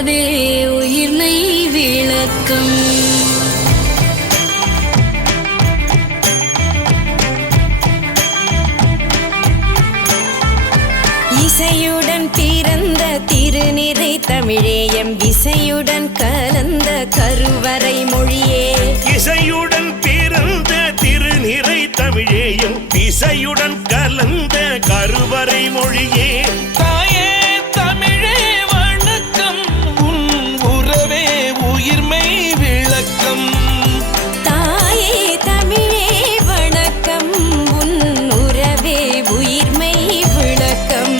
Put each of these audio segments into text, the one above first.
உறவே உயிர்மை விளக்கம். இசையுடன் பிறந்த திருநிறை தமிழேயம் இசையுடன் கலந்த கருவறை மொழியே. இசையுடன் பிறந்த திருநிறை தமிழேயம் இசையுடன் கலந்த கருவறை மொழியே. தாயே தமிழே வணக்கம் உன் உறவே உயிர்மை விளக்கம். தாயே தமிழே வணக்கம் உன் உறவே உயிர்மை விளக்கம்.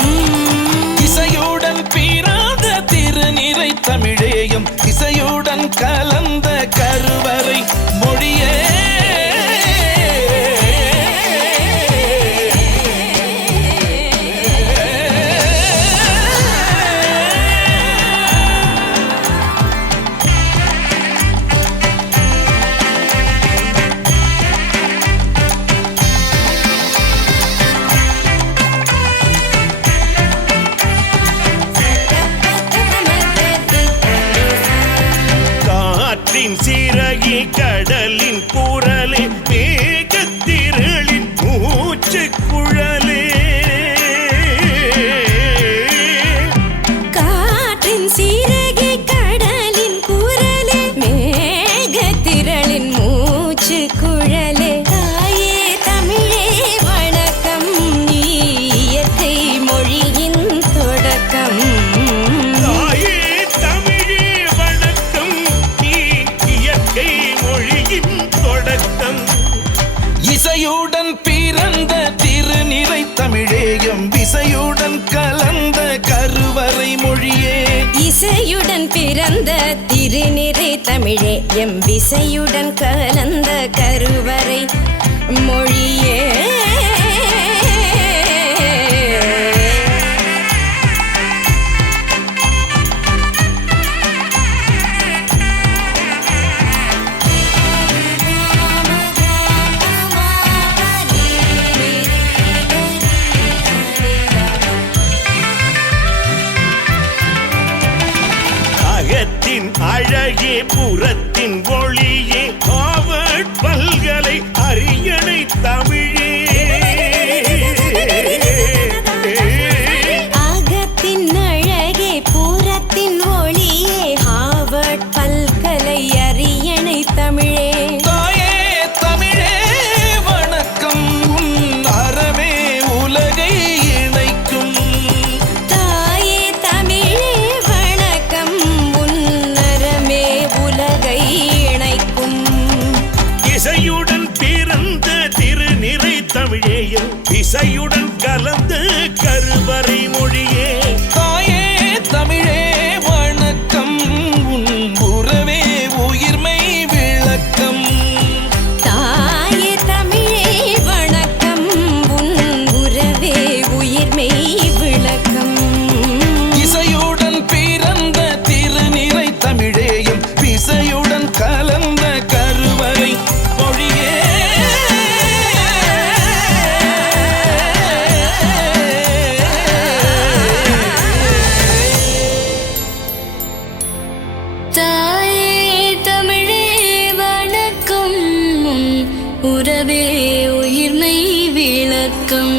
இசையுடன் பிறந்த திருநிறை தமிழேயம் இசையுடன் கலந்த கருவறை மொழியே. சிறகி கடலின் குரலே மேகத்திரளின் மூச்சு குழலே. காற்றின் சிறகி கடலின் குரலே மேகத்திரளின் மூச்சு குழலே. தாயே தமிழே வணக்கம் நீ இயற்கை மொழியின் தொடக்கம். இசையுடன் பிறந்த திருநிறை தமிழேயம் இசையுடன் கலந்த கருவறை மொழியே. இசையுடன் பிறந்த திருநிறை தமிழேயம் இசையுடன் கலந்த கருவறை மொழியே. அழகே புறத்தின் ஒளியே ஹார்வர்ட் பல்கலை அரியணை தமிழே. அகத்தின் அழகே புறத்தின் ஒளியே ஹார்வர்ட் பல்கலை அரியணை தமிழே. தாயே தமிழே வணக்கம் உன் அறமே உலகை இணைக்கும். தாயே தமிழே வணக்கம் உன் அறமே உலகை இணைக்கும். இசையுடன் பிறந்த திருநிறை தமிழேயம் இசையுடன் கலந்த கருவறை மொழியே. தாயே தமிழே வணக்கம் உன் உறவே உயிர்மை விளக்கம். தாயே தமிழே வணக்கம் உன் உறவே உயிர்மை விளக்கம். இசையுடன் பிறந்த திருநிறை தமிழேயம் இசையுடன் கலந்த கருவறை மொழியே. தாயே தமிழே வணக்கம் உன் உறவே உயிர்மை விளக்கம்.